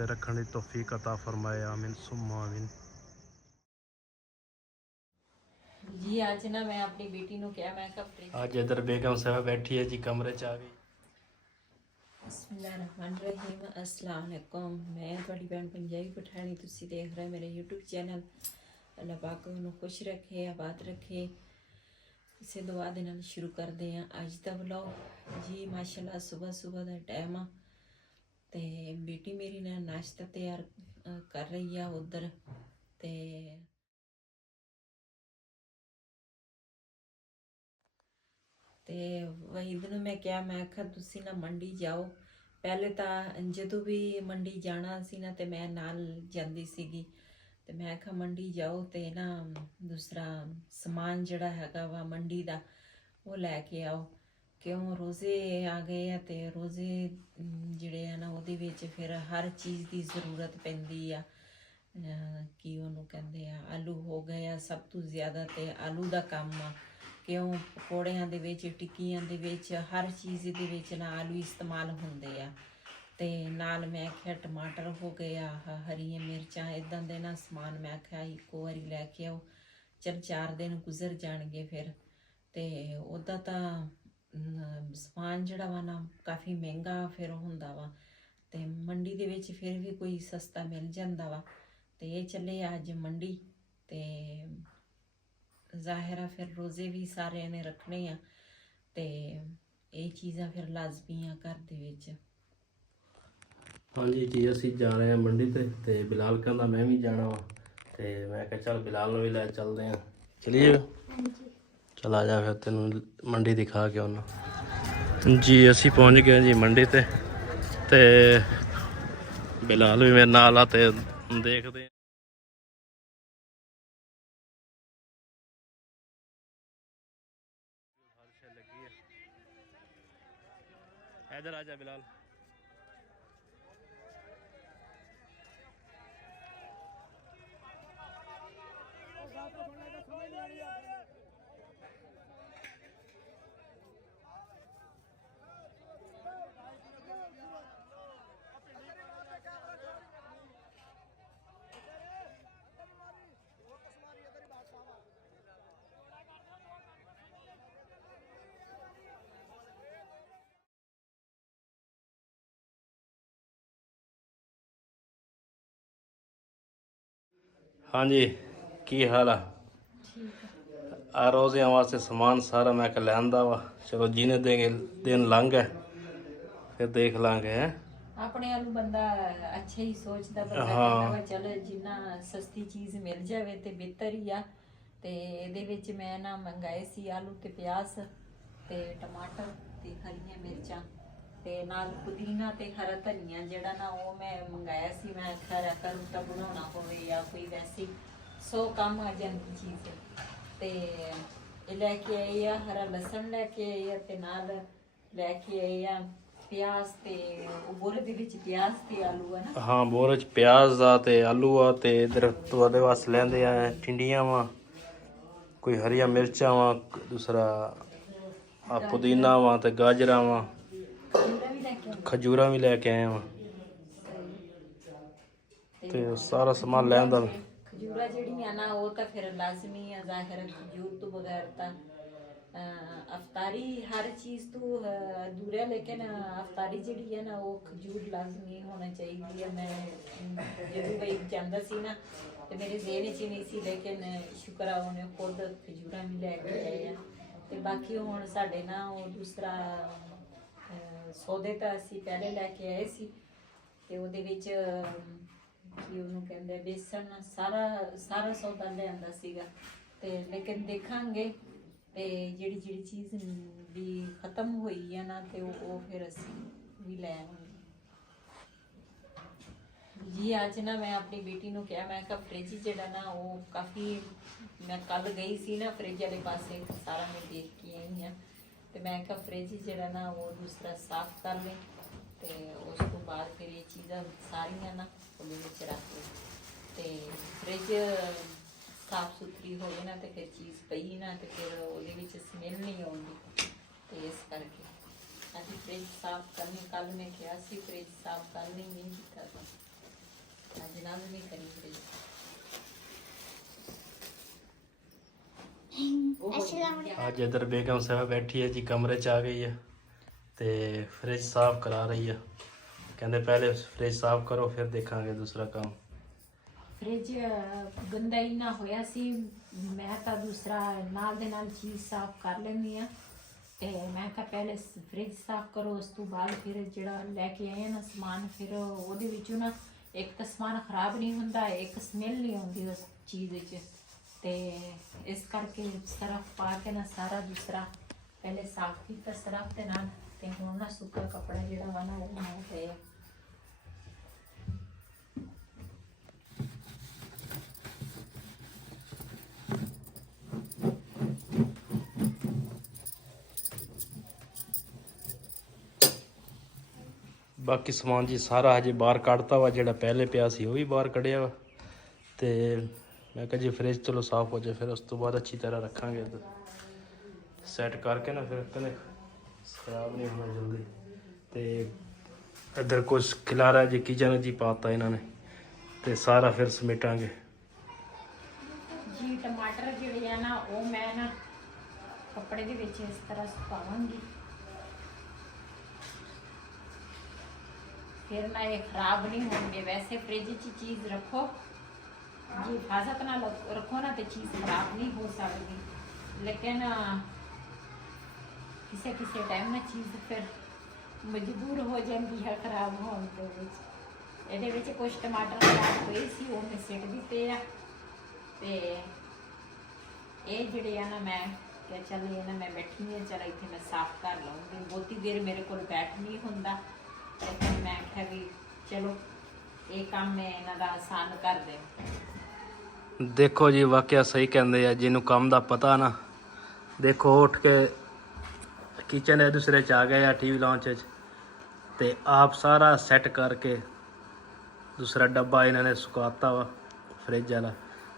रखने की तौफीक अता फरमाए, आमीन सुम्मा आमीन। जी आज ना मैं अपनी बेटी ਨੂੰ ਕਿਹਾ ਮੈਂ ਕਿਹਾ आज इधर बेगम साहब बैठी है जी, कमरे च आ गई। बिस्मिल्लाहिर्रहमानिर्रहीम, अस्सलाम वालेकुम। मैं ਤੁਹਾਡੀ ਭੈਣ पंजाबी पठानी, ਤੁਸੀਂ देख रहे मेरे यूट्यूब चैनल। अल्लाह पाक ਨੂੰ खुश रखे, आबाद रखे। इसे दुआ ਦੇ ਨਾਲ ਸ਼ੁਰੂ ਕਰਦੇ ਹਾਂ ਅੱਜ ਦਾ ਵਲੌਗ ਜੀ। ਮਾਸ਼ਾਅੱਲਾ ਸਵੇਰ ਦਾ ਟਾਈਮ ਆ ਤੇ ਬੇਟੀ ਮੇਰੀ ਨੇ ਨਾਸ਼ਤਾ ਤਿਆਰ ਕਰ ਰਹੀ ਆ ਉਧਰ। ਤੇ ਵਹੀਦ ਨੂੰ ਮੈਂ ਕਿਹਾ, ਮੈਂ ਕਿਹਾ ਤੁਸੀਂ ਨਾ ਮੰਡੀ ਜਾਓ। ਪਹਿਲੇ ਤਾਂ ਜਦੋਂ ਵੀ ਮੰਡੀ ਜਾਣਾ ਸੀ ਨਾ ਤੇ ਮੈਂ ਨਾਲ ਜਾਂਦੀ ਸੀਗੀ। ਤੇ ਮੈਂ ਕਿਹਾ ਮੰਡੀ ਜਾਓ ਤੇ ਨਾ ਦੂਸਰਾ ਸਮਾਨ ਜਿਹੜਾ ਹੈਗਾ ਵਾ ਮੰਡੀ ਦਾ ਉਹ ਲੈ ਕੇ ਆਓ, ਕਿਉਂ ਰੋਜ਼ੇ ਆ ਗਏ ਆ ਤੇ ਰੋਜ਼ੇ ਜਿਹੜੇ ਆ ਨਾ ਉਹਦੇ ਵਿੱਚ ਫਿਰ ਹਰ ਚੀਜ਼ ਦੀ ਜ਼ਰੂਰਤ ਪੈਂਦੀ ਆ। ਕੀ ਉਹਨੂੰ ਕਹਿੰਦੇ ਆ, ਆਲੂ ਹੋ ਗਏ ਆ ਸਭ ਤੋਂ ਜ਼ਿਆਦਾ, ਤੇ ਆਲੂ ਦਾ ਕੰਮ ਆ। ਕਿਉਂ ਪਕੌੜਿਆਂ ਦੇ ਵਿੱਚ, ਟਿੱਕੀਆਂ ਦੇ ਵਿੱਚ, ਹਰ ਚੀਜ਼ ਦੇ ਵਿੱਚ ਨਾ ਆਲੂ ਇਸਤੇਮਾਲ ਹੁੰਦੇ ਆ। ਤੇ ਨਾਲ ਮੈਂ ਕਿਹਾ ਟਮਾਟਰ ਹੋ ਗਏ ਆ, ਹਰੀਆਂ ਮਿਰਚਾਂ, ਇੱਦਾਂ ਦੇ ਨਾ ਸਮਾਨ ਮੈਂ ਕਿਹਾ ਇੱਕੋ ਵਾਰੀ ਲੈ ਕੇ ਆਓ। ਚੱਲ 4 ਦਿਨ ਗੁਜ਼ਰ ਜਾਣਗੇ ਫਿਰ। ਤੇ ਉਹਦਾ ਤਾਂ ਸਮਾਨ ਜਿਹੜਾ ਵਾ ਨਾ ਕਾਫੀ ਮਹਿੰਗਾ ਫਿਰ ਹੁੰਦਾ ਵਾ, ਤੇ ਮੰਡੀ ਦੇ ਵਿੱਚ ਫਿਰ ਵੀ ਕੋਈ ਸਸਤਾ ਮਿਲ ਜਾਂਦਾ ਵਾ। ਤੇ ਇਹ ਚੱਲੇ ਅੱਜ ਮੰਡੀ। ਤੇ ਜ਼ਾਹਿਰ ਆ ਫਿਰ ਰੋਜ਼ੇ ਵੀ ਸਾਰਿਆਂ ਨੇ ਰੱਖਣੇ ਆ ਤੇ ਇਹ ਚੀਜ਼ਾਂ ਫਿਰ ਲਾਜ਼ਮੀ ਆ ਘਰ ਦੇ ਵਿੱਚ। ਹਾਂਜੀ ਜੀ, ਅਸੀਂ ਜਾ ਰਹੇ ਹਾਂ ਮੰਡੀ ਤੇ ਬਿਲਾਲ ਕਹਿੰਦਾ ਮੈਂ ਵੀ ਜਾਣਾ ਵਾ, ਤੇ ਮੈਂ ਕਿਹਾ ਚੱਲ ਬਿਲਾਲ ਨੂੰ ਵੀ ਲੈ ਚੱਲਦੇ ਹਾਂ। ਚਲੀਏ चल आ जा फिर तेन मंडी दिखा के आना जी। असी पहुँच गए जी मंडी ते बिलाल भी मेरे नाल आ ते देखते इधर आ जा बिलाल। हाँ जी, की हाल आ रोज़ियां वास्ते समान सारा मैं कल लिया वा। चलो जीने देंगे दिन लंघ है फिर देख लांगे है। ਆਪਣੇ ਆਲੂ ਬੰਦਾ ਅੱਛਾ ਹੀ ਸੋਚਦਾ, ਬੰਦਾ ਹਾਂ। ਕਹਿੰਦਾ ਵਾ ਚੱਲ ਜਿੰਨਾ ਸਸਤੀ ਚੀਜ਼ ਮਿਲ ਜਾਵੇ ਤੇ ਬਿਹਤਰ ਹੀ ਆ। ਤੇ ਇਹਦੇ ਵਿੱਚ ਮੈਂ ਨਾ ਮੰਗਾਏ ਸੀ ਆਲੂ ਤੇ ਪਿਆਜ਼ ਤੇ ਟਮਾਟਰ ਤੇ ਹਰੀਆਂ ਮਿਰਚਾਂ ਤੇ ਨਾਲ ਪੁਦੀਨਾ ਤੇ ਹਰਾ ਧਨੀਆ ਜਿਹੜਾ ਨਾ ਉਹ ਮੈਂ ਮੰਗਾਇਆ ਸੀ। ਮੈਂ ਖਰਾ ਕਰੂ ਤਾਂ ਬਣਾਉਣਾ ਹੋਵੇ ਜਾਂ ਕੋਈ ਵੈਸੀ 100 ਕੰਮ ਆ ਜਾਂਦੀ ਚੀਜ਼। ਤੇ ਇਹ ਲੈ ਕੇ ਆਏ ਆ, ਹਰਾ ਲਸਣ ਲੈ ਕੇ ਆਏ ਆ ਤੇ ਨਾਲ ਲੈ ਕੇ ਆਏ ਆ ਪਿਆਜ਼ ਤੇ ਉਹ ਬੋਰੇ ਦੇ ਵਿੱਚ ਪਿਆਜ਼ ਤੇ ਆਲੂ ਆ ਨਾ। हाँ बोरे च प्याज आ ते आलू आ ते इधर तुहाडे वास्ते लेंदे आ टिंडियां वा, कोई हरिया मिर्चां वा, दूसरा पुदीना वा ते गाजरां वा, ਖਜੂਰਾਂ ਵੀ ਲੈ ਕੇ ਆਏ। खजूरा भी लेके आए वा ते सारा समान लैंदा। ਖਜੂਰਾਂ ਜਿਹੜੀਆਂ ਨਾ ਉਹ ਤਾਂ ਫਿਰ ਲਾਜ਼ਮੀ ਆ, ਜ਼ਾਹਿਰ ਖਜੂਰ ਤੋਂ ਬਗੈਰ ਤਾਂ ਅਫਤਾਰੀ ਹਰ ਚੀਜ਼ ਤੋਂ ਦੂਰ ਹੈ, ਲੇਕਿਨ ਅਫਤਾਰੀ ਜਿਹੜੀ ਹੈ ਨਾ ਉਹ ਖਜੂਰ ਲਾਜ਼ਮੀ ਹੋਣਾ ਚਾਹੀਦੀ ਹੈ। ਮੈਂ ਜਦੋਂ ਬਈ ਜਾਂਦਾ ਸੀ ਨਾ ਤੇ ਮੇਰੇ ਜ਼ਿਹਨ 'ਚ ਨਹੀਂ ਸੀ, ਲੇਕਿਨ ਸ਼ੁਕਰ ਆ ਉਹਨੇ ਖੁਦ ਖਜੂਰਾਂ ਵੀ ਲੈ ਕੇ ਆਏ ਆ। ਤੇ ਬਾਕੀ ਹੁਣ ਸਾਡੇ ਨਾ ਉਹ ਦੂਸਰਾ ਸੌਦੇ ਤਾਂ ਅਸੀਂ ਪਹਿਲੇ ਲੈ ਕੇ ਆਏ ਸੀ ਤੇ ਉਹਦੇ ਵਿੱਚ ਕੀ ਉਹਨੂੰ ਕਹਿੰਦੇ ਬੇਸਣ ਸਾਰਾ ਸੌਦਾ ਲਿਆਂਦਾ ਸੀਗਾ। ਤੇ ਲੇਕਿਨ ਦੇਖਾਂਗੇ ਤੇ ਜਿਹੜੀ ਚੀਜ਼ ਵੀ ਖਤਮ ਹੋਈ ਆ ਨਾ ਤੇ ਉਹ ਫਿਰ ਅਸੀਂ ਵੀ ਲੈ ਆਵਾਂਗੇ ਜੀ। ਅੱਜ ਨਾ ਮੈਂ ਆਪਣੀ ਬੇਟੀ ਨੂੰ ਕਿਹਾ, ਮੈਂ ਕਿਹਾ ਫ੍ਰਿਜ ਜਿਹੜਾ ਨਾ ਉਹ ਕਾਫੀ, ਮੈਂ ਕੱਲ ਗਈ ਸੀ ਨਾ ਫ੍ਰਿਜ ਵਾਲੇ ਪਾਸੇ ਸਾਰਾ ਮੈਂ ਦੇਖ ਕੇ ਆਈ ਹਾਂ। ਤੇ ਮੈਂ ਕਿਹਾ ਫ੍ਰਿਜ ਜਿਹੜਾ ਨਾ ਉਹ ਦੂਸਰਾ ਸਾਫ਼ ਕਰ ਲੈ ਤੇ ਉਸ ਤੋਂ ਬਾਅਦ ਫਿਰ ਇਹ ਚੀਜ਼ਾਂ ਸਾਰੀਆਂ ਨਾ ਉਹਦੇ ਵਿੱਚ ਰੱਖ ਲਓ। ਤੇ ਫ੍ਰਿਜ ਸਾਫ਼ ਸੁਥਰੀ ਹੋਵੇ ਨਾ ਤੇ ਫਿਰ ਚੀਜ਼ ਪਈ ਨਾ ਤੇ ਫਿਰ ਉਹਦੇ ਵਿੱਚ ਸਮੈਲ ਨਹੀਂ ਆਉਂਦੀ। ਤੇ ਇਸ ਕਰਕੇ ਅਸੀਂ ਫ੍ਰਿਜ ਸਾਫ਼ ਕਰਨੀ, ਕੱਲ ਮੈਂ ਕਿਹਾ ਸੀ ਫ੍ਰਿਜ ਸਾਫ਼ ਕਰਨੀ, ਨਹੀਂ ਕੀਤਾ ਤਾਂ ਨਾਜ਼ਮੀ ਕਰੀ ਫ੍ਰਿਜ ਅੱਜ ਇੱਧਰ ਬੇਗਮ ਸਾਹਿਬ ਬੈਠੀ ਹੈ ਜੀ, ਕਮਰੇ 'ਚ ਆ ਗਈ ਹੈ ਤੇ ਫ੍ਰਿਜ ਸਾਫ਼ ਕਰਾ ਰਹੀ ਹੈ। ਕਹਿੰਦੇ ਪਹਿਲੇ ਫ੍ਰਿਜ ਸਾਫ਼ ਕਰੋ ਫਿਰ ਦੇਖਾਂਗੇ ਦੂਸਰਾ ਕੰਮ। ਫ੍ਰਿਜ ਗੰਦਾ ਹੀ ਨਾ ਹੋਇਆ ਸੀ, ਮੈਂ ਤਾਂ ਦੂਸਰਾ ਨਾਲ ਦੇ ਨਾਲ ਚੀਜ਼ ਸਾਫ਼ ਕਰ ਲੈਂਦੀ ਆ ਤੇ ਮੈਂ ਕਿਹਾ ਪਹਿਲੇ ਫ੍ਰਿਜ ਸਾਫ਼ ਕਰੋ, ਉਸ ਤੋਂ ਬਾਅਦ ਫਿਰ ਜਿਹੜਾ ਲੈ ਕੇ ਆਏ ਨਾ ਸਮਾਨ, ਫਿਰ ਉਹਦੇ ਵਿੱਚੋਂ ਨਾ ਇੱਕ ਤਾਂ ਸਮਾਨ ਖਰਾਬ ਨਹੀਂ ਹੁੰਦਾ, ਇੱਕ ਸਮੈਲ ਨਹੀਂ ਆਉਂਦੀ ਉਸ ਚੀਜ਼ ਵਿੱਚ, ਤੇ ਇਸ ਕਰਕੇ ਸਰਫ ਪਾ ਕੇ ਨਾ ਸਾਰਾ ਦੂਸਰਾ ਪਹਿਲੇ ਸਾਫ਼ ਕੀਤਾ ਸਰਫ ਦੇ ਨਾਲ, ਤੇ ਹੁਣ ਨਾ ਸੁੱਕਾ ਕੱਪੜਾ ਜਿਹੜਾ ਵਾ ਨਾ ਉਹ ਮੈਂ ਤੇ ਬਾਕੀ ਸਮਾਨ ਜੀ ਸਾਰਾ ਹਜੇ ਬਾਹਰ ਕੱਢਤਾ ਵਾ, ਜਿਹੜਾ ਪਹਿਲੇ ਪਿਆ ਸੀ ਉਹ ਵੀ ਬਾਹਰ ਕੱਢਿਆ ਵਾ। ਤੇ ਮੈਂ ਕਿਹਾ ਜੀ ਫ੍ਰਿਜ ਚਲੋ ਸਾਫ਼ ਹੋ ਜਾਏ, ਫਿਰ ਉਸ ਤੋਂ ਬਾਅਦ ਅੱਛੀ ਤਰ੍ਹਾਂ ਰੱਖਾਂਗੇ ਇੱਧਰ ਸੈੱਟ ਕਰਕੇ ਨਾ, ਫਿਰ ਕਹਿੰਦੇ ਖਰਾਬ ਨਹੀਂ ਹੋਣਾ ਜਲਦੀ। ਤੇ ਇੱਧਰ ਕੁਛ ਖਿਲਾਰਾ ਜੀ ਕਿਚਨ 'ਚ ਹੀ ਪਾਤਾ ਇਹਨਾਂ ਨੇ, ਤੇ ਸਾਰਾ ਫਿਰ ਸਮੇਟਾਂਗੇ ਜੀ। ਟਮਾਟਰ ਜਿਹੜੇ ਆ ਨਾ ਉਹ ਮੈਂ ਨਾ ਕੱਪੜੇ ਦੇ ਵਿੱਚ ਇਸ ਤਰ੍ਹਾਂ ਸੁਕਾਵਾਂਗੀ, ਫਿਰ ਨਾ ਇਹ ਖਰਾਬ ਨਹੀਂ ਹੋਣਗੇ। ਵੈਸੇ ਫ੍ਰਿਜ 'ਚ ਚੀਜ਼ ਰੱਖੋ ਜੀ, ਹਿਫਾਜ਼ਤ ਨਾਲ ਰੱਖੋ ਨਾ ਤੇ ਚੀਜ਼ ਖਰਾਬ ਨਹੀਂ ਹੋ ਸਕਦੀ, ਲੇਕਿਨ ਕਿਸੇ ਕਿਸੇ ਟਾਈਮ ਨਾ ਚੀਜ਼ ਫਿਰ ਮਜਬੂਰ ਹੋ ਜਾਂਦੀ ਹੈ ਖਰਾਬ ਹੋਣ ਦੇ ਵਿੱਚ। ਇਹਦੇ ਵਿੱਚ ਕੁਝ ਟਮਾਟਰ ਖਰਾਬ ਹੋਏ ਸੀ, ਉਹ ਮੈਂ ਸਿੱਟ ਦਿੱਤੇ ਆ, ਤੇ ਇਹ ਜਿਹੜੇ ਆ ਨਾ ਮੈਂ ਕਿਹਾ ਚੱਲ ਇਹ ਨਾ ਮੈਂ ਬੈਠੀ ਹਾਂ, ਚੱਲ ਇੱਥੇ ਮੈਂ ਸਾਫ਼ ਕਰ ਲਵਾਂਗੀ, ਬਹੁਤੀ ਦੇਰ ਮੇਰੇ ਕੋਲ ਬੈਠ ਨਹੀਂ ਹੁੰਦਾ, ਤੇ ਮੈਂ ਕਿਹਾ ਵੀ ਚਲੋ ਇਹ ਕੰਮ ਮੈਂ ਇਹਨਾਂ ਦਾ ਆਸਾਨ ਕਰ ਦੇ। ਦੇਖੋ ਜੀ ਵਾਕਿਆ ਸਹੀ ਕਹਿੰਦੇ ਆ, ਜਿਹਨੂੰ ਕੰਮ ਦਾ ਪਤਾ ਨਾ, ਦੇਖੋ ਉੱਠ ਕੇ ਕਿਚਨ ਹੈ ਦੂਸਰੇ 'ਚ ਆ ਗਏ ਆ TV ਲਾਉਂਚ 'ਚ, ਤੇ ਆਪ ਸਾਰਾ ਸੈੱਟ ਕਰਕੇ ਦੂਸਰਾ ਡੱਬਾ ਇਹਨਾਂ ਨੇ ਸੁਕਾਤਾ ਵਾ ਫ੍ਰਿਜ ਵਾਲਾ।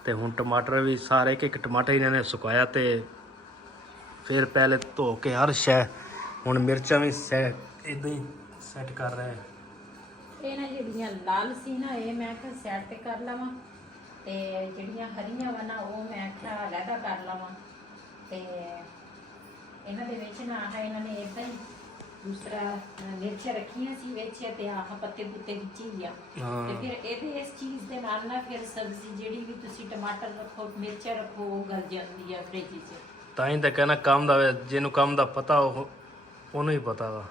ਤੇ ਹੁਣ ਟਮਾਟਰ ਵੀ ਸਾਰੇ ਇੱਕ ਟਮਾਟਰ ਇਹਨਾਂ ਨੇ ਸੁਕਾਇਆ, ਤੇ ਫਿਰ ਪਹਿਲੇ ਧੋ ਕੇ ਹਰ ਸ਼ੈ, ਹੁਣ ਮਿਰਚਾਂ ਵੀ ਇੱਦਾਂ ਹੀ ਸੈੱਟ ਕਰ ਰਹੇ ਆ। ਇਹ ਨਾ ਜਿਹੜੀਆਂ ਲਾਲ ਸੀ ਨਾ ਇਹ ਮੈਂ ਕਿਹਾ ਸਾਈਡ ਤੇ ਕਰ ਲਵਾਂ, ਤੇ ਜਿਹੜੀਆਂ ਹਰੀਆਂ ਵਾ ਨਾ ਉਹ ਮੈਂ ਕਿਹਾ ਅਲੱਗਾ ਕਰ ਲਵਾਂ, ਤੇ ਇਹਨਾਂ ਦੇ ਵਿੱਚ ਨਾ ਆਹ ਇਹਨਾਂ ਨੇ ਇਦਾਂ ਹੀ ਦੂਸਰਾ ਮਿਰਚਾਂ ਰੱਖੀਆਂ ਸੀ ਵਿੱਚ, ਤੇ ਆਹ ਪੱਤੇ ਪੁੱਤੇ ਵਿੱਚ ਹੀ ਆ, ਤੇ ਫਿਰ ਇਹਦੇ ਇਸ ਚੀਜ਼ ਦੇ ਨਾਲ ਨਾ ਫਿਰ ਸਬਜ਼ੀ ਜਿਹੜੀ ਵੀ ਤੁਸੀਂ ਟਮਾਟਰ ਰੱਖੋ ਮਿਰਚਾਂ ਰੱਖੋ ਉਹ ਗਲ ਜਾਂਦੀ ਆ ਫ੍ਰਿਜ 'ਚ। ਤਾਂ ਹੀ ਤਾਂ ਕਹਿਣਾ ਕੰਮ ਦਾ, ਜਿਹਨੂੰ ਕੰਮ ਦਾ ਪਤਾ ਉਹਨੂੰ ਹੀ ਪਤਾ ਵਾ,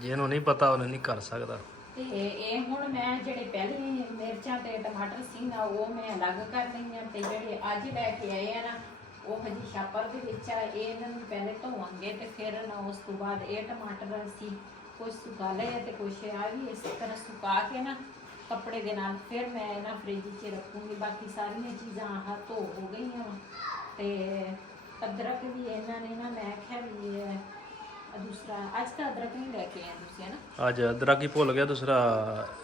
ਜਿਹਨੂੰ ਨਹੀਂ ਪਤਾ ਉਹਨੇ ਨਹੀਂ ਕਰ ਸਕਦਾ। ਤੇ ਇਹ ਹੁਣ ਮੈਂ ਜਿਹੜੇ ਪਹਿਲੇ ਮਿਰਚਾਂ ਤੇ ਟਮਾਟਰ ਸੀ ਨਾ ਉਹ ਮੈਂ ਅਲੱਗ ਕਰ ਲਈਆਂ, ਤੇ ਜਿਹੜੇ ਅੱਜ ਲੈ ਕੇ ਆਏ ਆ ਨਾ ਉਹ ਹਜੀ ਛਾਪਰ ਦੇ ਵਿੱਚ ਆ, ਇਹ ਇਹਨਾਂ ਨੂੰ ਪਹਿਲੇ ਧੋਵਾਂਗੇ ਤੇ ਫਿਰ ਨਾ ਉਸ ਤੋਂ ਬਾਅਦ ਇਹ ਟਮਾਟਰ ਅਸੀਂ ਕੁਛ ਸੁਕਾ ਲਏ ਤੇ ਕੁਛ ਆ ਵੀ ਇਸ ਤਰ੍ਹਾਂ ਸੁਕਾ ਕੇ ਨਾ ਕੱਪੜੇ ਦੇ ਨਾਲ ਫਿਰ ਮੈਂ ਇਹਨਾਂ ਫ੍ਰਿਜ 'ਚ ਰੱਖੂੰਗੀ। ਬਾਕੀ ਸਾਰੀਆਂ ਚੀਜ਼ਾਂ ਆਹ ਧੋ ਹੋ ਗਈਆਂ ਵਾ, ਤੇ ਅਦਰਕ ਵੀ ਇਹਨਾਂ ਨੇ ਨਾ ਮੈਂ ਕਿਹਾ ਵੀ ਦੂਸਰਾ ਅੱਜ ਤਾਂ ਅਦਰਕ ਨਹੀਂ ਲੈ ਕੇ ਆਏ ਤੁਸੀਂ, ਹੈ ਨਾ? ਅੱਜ ਅਦਰਕ ਹੀ ਭੁੱਲ ਗਿਆ, ਦੂਸਰਾ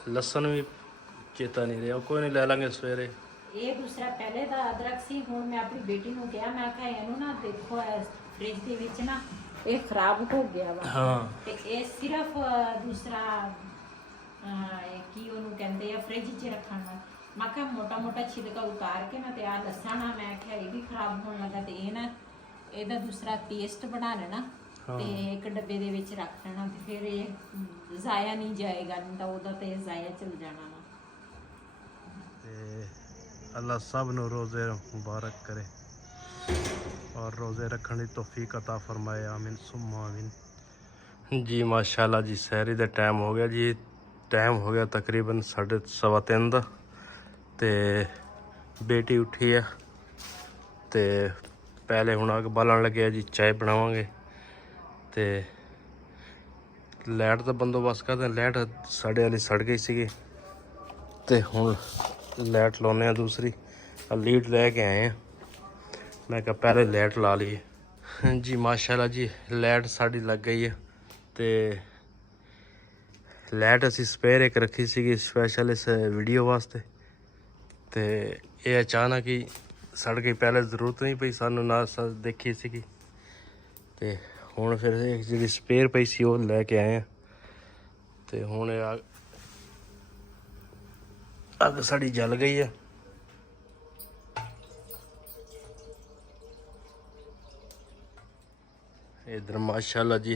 ਲਸਣ ਵੀ ਚੇਤਾ ਨਹੀਂ ਰਿਹਾ, ਕੋਈ ਨਹੀਂ ਲੈ ਲਾਂਗੇ ਸਵੇਰੇ। ਇਹ ਦੂਸਰਾ ਪਹਿਲੇ ਦਾ ਅਦਰਕ ਸੀ, ਹੁਣ ਮੈਂ ਆਪਣੀ ਬੇਟੀ ਨੂੰ ਕਿਹਾ ਮੈਂ ਕਿਹਾ ਇਹਨੂੰ ਨਾ ਦੇਖੋ ਫ੍ਰਿਜ ਦੇ ਵਿੱਚ ਨਾ ਇਹ ਖਰਾਬ ਹੋ ਗਿਆ ਵਾ, ਹਾਂ, ਤੇ ਇਹ ਸਿਰਫ ਦੂਸਰਾ ਕੀ ਉਹਨੂੰ ਕਹਿੰਦੇ ਆ ਫ੍ਰਿਜ 'ਚ ਰੱਖਣ ਨਾਲ। ਮੈਂ ਕਿਹਾ ਮੋਟਾ ਮੋਟਾ ਛਿਲਕਾ ਉਤਾਰ ਕੇ ਨਾ ਤੇ ਆ ਲਸਣ ਆ ਮੈਂ ਕਿਹਾ ਇਹ ਵੀ ਖਰਾਬ ਹੋਣ ਲੱਗਾ, ਤੇ ਇਹ ਨਾ ਇਹਦਾ ਦੂਸਰਾ ਪੇਸਟ ਬਣਾ ਲੈਣਾ ਤੇ ਇੱਕ ਡੱਬੇ ਦੇ ਵਿੱਚ ਰੱਖ ਲੈਣਾ, ਤੇ ਫਿਰ ਇਹ ਜ਼ਾਇਆ ਨਹੀਂ ਜਾਏਗਾ, ਨਹੀਂ ਤਾਂ ਉਹਦਾ ਤੇ ਜ਼ਾਇਆ ਚਲ ਜਾਣਾ ਵਾ। ਤੇ ਅੱਲਾ ਸਭ ਨੂੰ ਰੋਜ਼ੇ ਮੁਬਾਰਕ ਕਰੇ और रोज़े रखने की तौफीक अता फरमाए, आमीन सुम्मा आमीन जी। माशाल्लाह जी सैरी का टाइम हो गया जी, टाइम हो गया तकरीबन 3:15 का, ते बेटी उठी है ते पहले हुण अग बालन लगे जी, चाय बनावांगे ते लाइट का बंदोबस्त करते। लाइट साढ़े वाली सड़ गई सी, ते हुण लाइट लाने दूसरी लीड लैके आए हैं। मैं कहा पहले लाइट ला लीए जी। माशाल्लाह जी लाइट साड़ी लग गई है, तो लाइट असी स्पेयर एक रखी सी स्पैशल इस वीडियो वास्ते, तो ये अचानक ही सड़ गई। पहले जरूरत नहीं पई सानू ना देखी सी, तो हुण फिर जी स्पेयर पई सी वो लैके आए हैं, तो हुण ਅੱਗ ਸਾਡੀ ਜਲ ਗਈ ਹੈ। इधर माशाल्लाह जी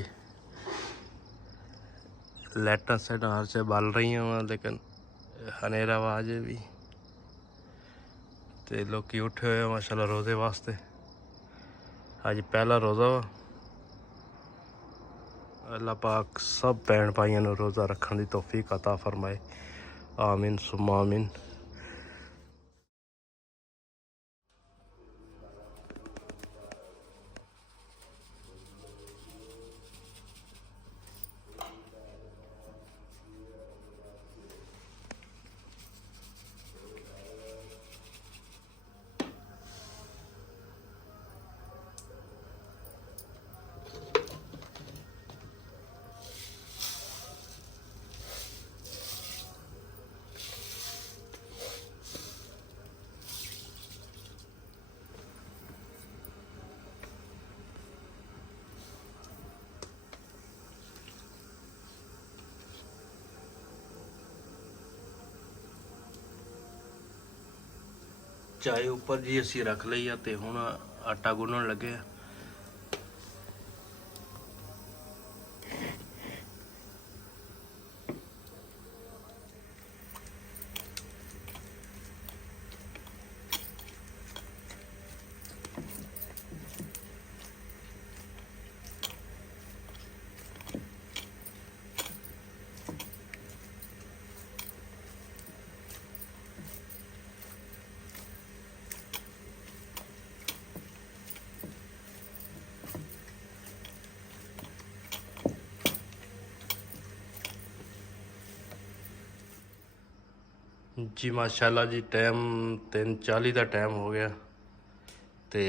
लाइटां साइड हर से बल रही हैं, लेकिन हनेरा आवाज भी ते लोग उठे हुए माशाल्लाह रोज़े वास्ते। अज पहला रोज़ा वा। अल्लाह पाक सब भैन भाइयों को रोज़ा रखने की तौफीक अता फरमाए। आमीन सुम्मा आमीन। चाय उपर जी असी रख ली है तो हुण आटा गुनन लगे। जी माशाल्लाह जी टाइम 3:40 का टाइम हो गया तो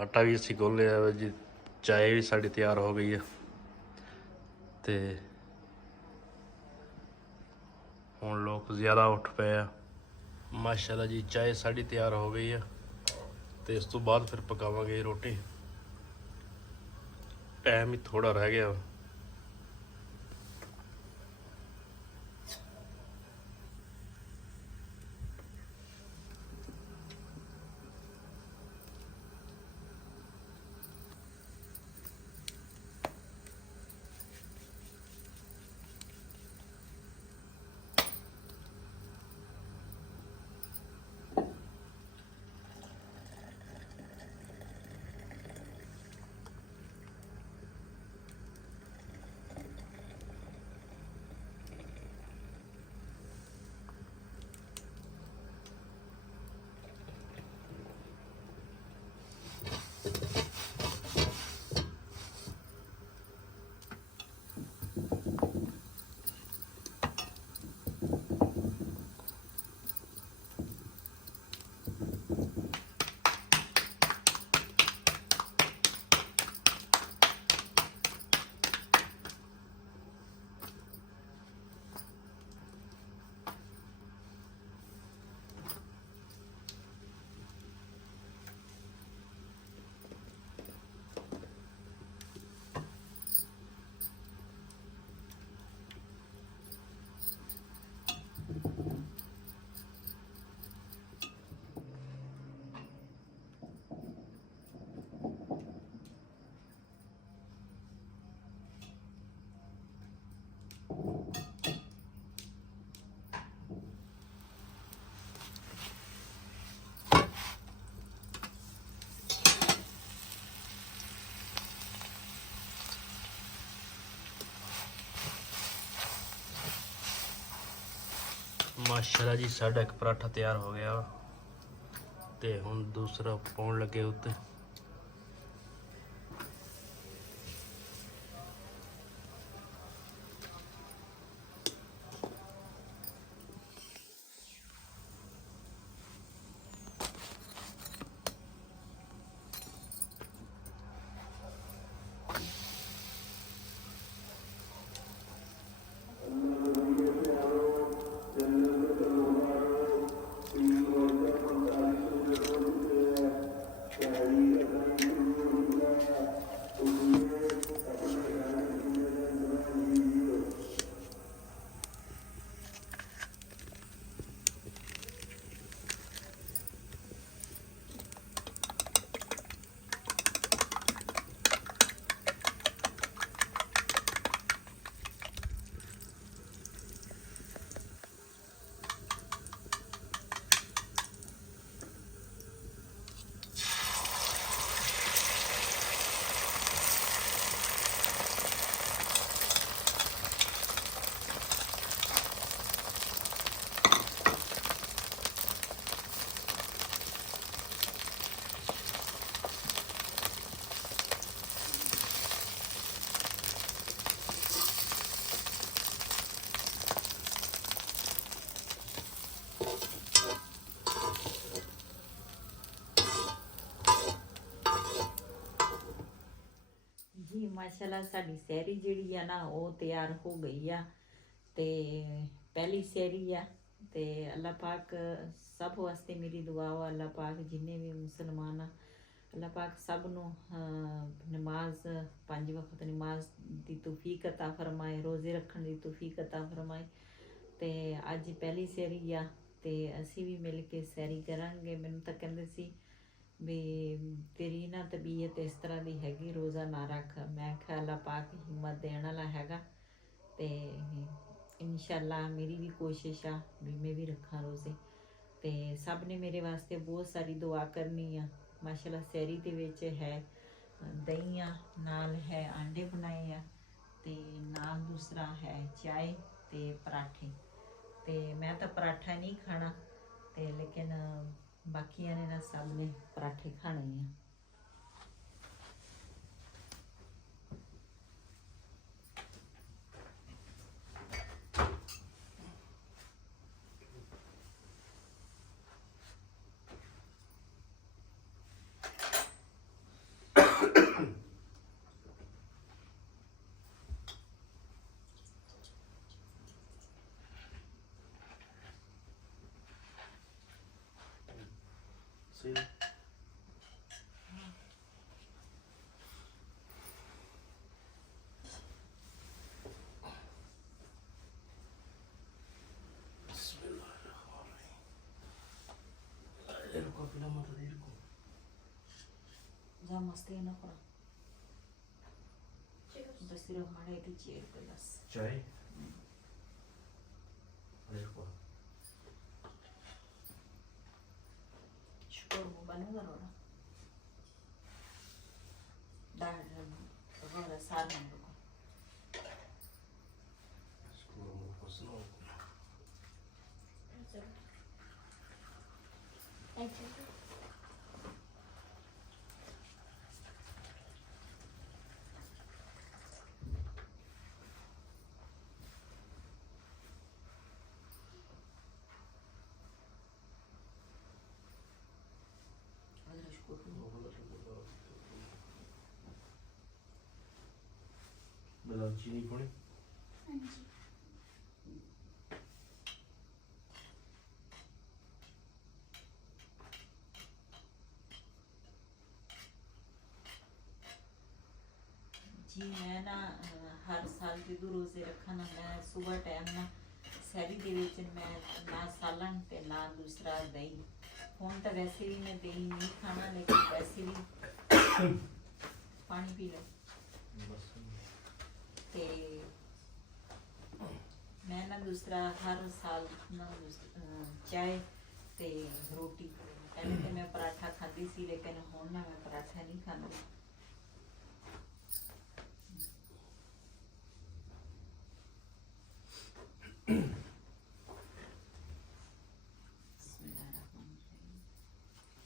आटा भी असी गोल लिया जी। चाय भी साड़ी तैयार हो गई है तो हुण लोग ज़्यादा उठ पे आ। माशाल्लाह जी चाय साड़ी तैयार हो गई है तो इस तो बाद फिर पकावांगे रोटी। टाइम ही थोड़ा रह गया। माशाल्लाह जी साढ़ा एक पराठा तैयार हो गया तो हुण दूसरा पाउण लगे उत्ते। ਮਾਸ਼ਾਅੱਲਾ ਸਾਡੀ ਸਹਿਰੀ ਜਿਹੜੀ ਆ ਨਾ ਉਹ ਤਿਆਰ ਹੋ ਗਈ ਆ ਤੇ ਪਹਿਲੀ ਸਹਿਰੀ ਆ ਤੇ ਅੱਲਾਹ ਪਾਕ ਸਭ ਵਾਸਤੇ ਮੇਰੀ ਦੁਆ ਵਾ ਅੱਲਾਹ ਪਾਕ ਜਿੰਨੇ ਵੀ ਮੁਸਲਮਾਨ ਆ ਅੱਲਾਹ ਪਾਕ ਸਭ ਨੂੰ ਨਮਾਜ਼ 5 ਵਕਤ ਨਮਾਜ਼ ਦੀ ਤੌਫੀਕ ਅਤਾ ਫਰਮਾਏ, ਰੋਜ਼ੇ ਰੱਖਣ ਦੀ ਤੌਫੀਕ ਅਤਾ ਫਰਮਾਏ। ਤੇ ਅੱਜ ਪਹਿਲੀ ਸਹਿਰੀ ਆ ਤੇ ਅਸੀਂ ਵੀ ਮਿਲ ਕੇ ਸੈਰੀ ਕਰਾਂਗੇ। ਮੈਨੂੰ ਤਾਂ ਕਹਿੰਦੇ ਸੀ ਵੀ ਤੇਰੀ ਨਾ ਤਬੀਅਤ ਇਸ ਤਰ੍ਹਾਂ ਦੀ ਹੈਗੀ, ਰੋਜ਼ਾ ਨਾ ਰੱਖ। ਮੈਂ ਕਿਹਾ ਅੱਲਾਹ ਪਾਕ ਹਿੰਮਤ ਦੇਣ ਵਾਲਾ ਹੈਗਾ ਤੇ ਇਨਸ਼ਾਅੱਲਾ ਮੇਰੀ ਵੀ ਕੋਸ਼ਿਸ਼ ਆ ਵੀ ਮੈਂ ਵੀ ਰੱਖਾਂ ਰੋਜ਼ੇ। ਤੇ ਸਭ ਨੇ ਮੇਰੇ ਵਾਸਤੇ ਬਹੁਤ ਸਾਰੀ ਦੁਆ ਕਰਨੀ ਆ। ਮਾਸ਼ਾਅੱਲਾ ਸੈਰੀ ਦੇ ਵਿੱਚ ਹੈ ਦਹੀਂ ਆ, ਨਾਲ ਹੈ ਆਂਡੇ ਬਣਾਏ ਆ ਤੇ ਨਾਲ ਦੂਸਰਾ ਹੈ ਚਾय ਤੇ ਪਰਾਠੇ। ਤੇ ਮੈਂ ਤਾਂ ਪਰਾਠਾ ਨਹੀਂ ਖਾਣਾ ਤੇ ਲੇਕਿਨ ਬਾਕੀਆਂ ਨੇ ਨਾ ਸਭ ਨੇ ਪਰਾਠੇ ਖਾਣੇ ਆ। See? जा मस्ती ना करो बस सिर्फ हमारे की चेयर पे बस चाय देखो शुक्र वो बने करो ना दाल रोला सार में रखो स्कूल में पसंद बिलाल चीनी पानी जी मैं ना हर साल ਜਦੋਂ ਰੋਜ਼ੇ ਰੱਖਾਂ ਨਾ ਮੈਂ ਸਵੇਰ ਟਾਈਮ ਨਾ ਸਹਿਰੀ ਦੇ ਵਿੱਚ ਮੈਂ ਨਾ ਸਾਲਨ ਤੇ ਨਾ ਦੂਸਰਾ ਦਹੀਂ। ਹੁਣ ਤਾਂ ਵੈਸੇ ਵੀ ਮੈਂ ਦਹੀਂ ਨਹੀਂ ਖਾਣਾ ਲੇਕਿਨ ਵੈਸੇ ਵੀ ਪਾਣੀ ਪੀ ਲਓ ਤੇ ਮੈਂ ਨਾ ਦੂਸਰਾ ਹਰ ਸਾਲ ਨਾ ਚਾय ਤੇ ਰੋਟੀ। ਪਹਿਲੇ ਤੇ ਮੈਂ ਪਰਾਠਾ ਖਾਂਦੀ ਸੀ ਲੇਕਿਨ ਹੁਣ ਨਾ ਮੈਂ ਪਰਾਠਾ ਨਹੀਂ ਖਾਂਦੀ।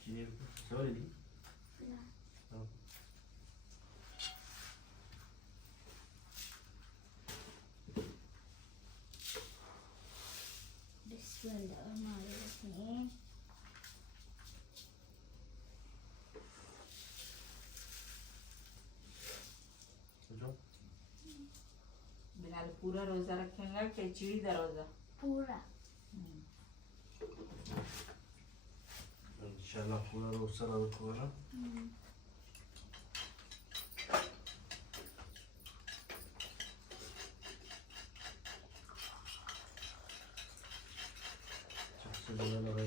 चीनी सॉरी Bismillahirrahmanirrahim. बिलाल पूरा रोजा रखेगा कि चिड़ी दा रोजा? Pura. इंशाल्लाह पूरा रोज़ा रखोगे ना। सबसे बड़ा लगा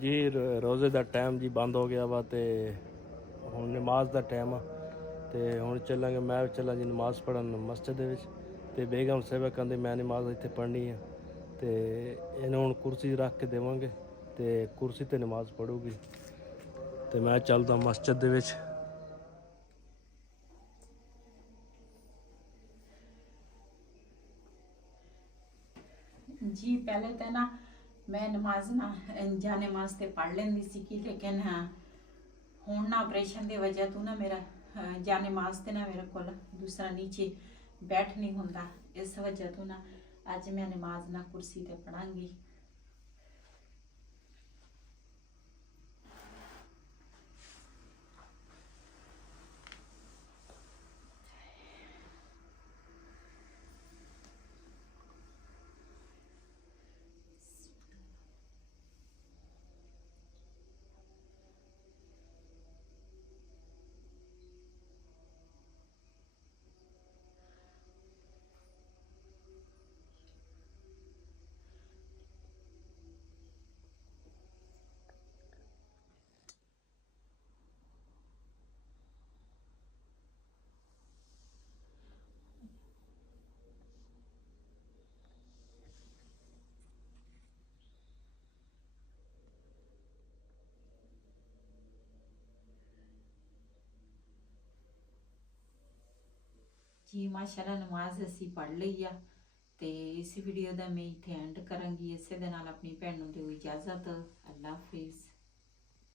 ਜੀ ਰੋਜ਼ੇ ਦਾ ਟਾਈਮ ਜੀ ਬੰਦ ਹੋ ਗਿਆ ਵਾ ਤੇ ਹੁਣ ਨਮਾਜ਼ ਦਾ ਟਾਈਮ ਆ ਤੇ ਹੁਣ ਚੱਲਾਂਗੇ। ਮੈਂ ਵੀ ਚੱਲਾਂ ਜੀ ਨਮਾਜ਼ ਪੜ੍ਹਨ ਮਸਜਿਦ ਦੇ ਵਿੱਚ ਤੇ ਬੇਗਮ ਸਾਹਿਬਾ ਕਹਿੰਦੇ ਮੈਂ ਨਮਾਜ਼ ਇੱਥੇ ਪੜ੍ਹਨੀ ਆ ਤੇ ਇਹਨੂੰ ਹੁਣ ਕੁਰਸੀ ਰੱਖ ਕੇ ਦੇਵਾਂਗੇ ਤੇ ਕੁਰਸੀ ਤੇ ਨਮਾਜ਼ ਪੜੂਗੀ ਤੇ ਮੈਂ ਚੱਲਦਾ ਮਸਜਿਦ ਦੇ ਵਿੱਚ। ਜੀ ਪਹਿਲੇ ਤਾਂ ਨਾ ਮੈਂ ਨਮਾਜ਼ ਨਾ ਜਾਣੇ ਵਾਸਤੇ ਪੜ੍ਹ ਲੈਂਦੀ ਸੀ ਕਿ ਲੇਕਿਨ ਹੁਣ ਨਾ ਆਪਰੇਸ਼ਨ ਦੀ ਵਜ੍ਹਾ ਤੋਂ ਨਾ ਮੇਰਾ ਜਾਣੇ ਵਾਸਤੇ ਨਾ ਮੇਰੇ ਕੋਲ ਦੂਸਰਾ ਨੀਚੇ ਬੈਠ ਨਹੀਂ ਹੁੰਦਾ। ਇਸ ਵਜ੍ਹਾ ਤੋਂ ਨਾ ਅੱਜ ਮੈਂ ਨਮਾਜ਼ ਨਾ ਕੁਰਸੀ ਤੇ ਪੜਾਂਗੀ ਜੀ ਮਾਸ਼ਾਅੱਲਾ ਨਮਾਜ਼ ਅਸੀਂ ਪੜ੍ਹ ਲਈ ਆ ਤੇ ਇਸ ਵੀਡੀਓ ਦਾ ਮੈਂ ਇੱਥੇ ਐਂਡ ਕਰਾਂਗੀ। ਇਸੇ ਦੇ ਨਾਲ ਆਪਣੀ ਭੈਣ ਨੂੰ ਦਿਓ ਇਜਾਜ਼ਤ। ਅੱਲਾ ਹਾਫਿਜ਼।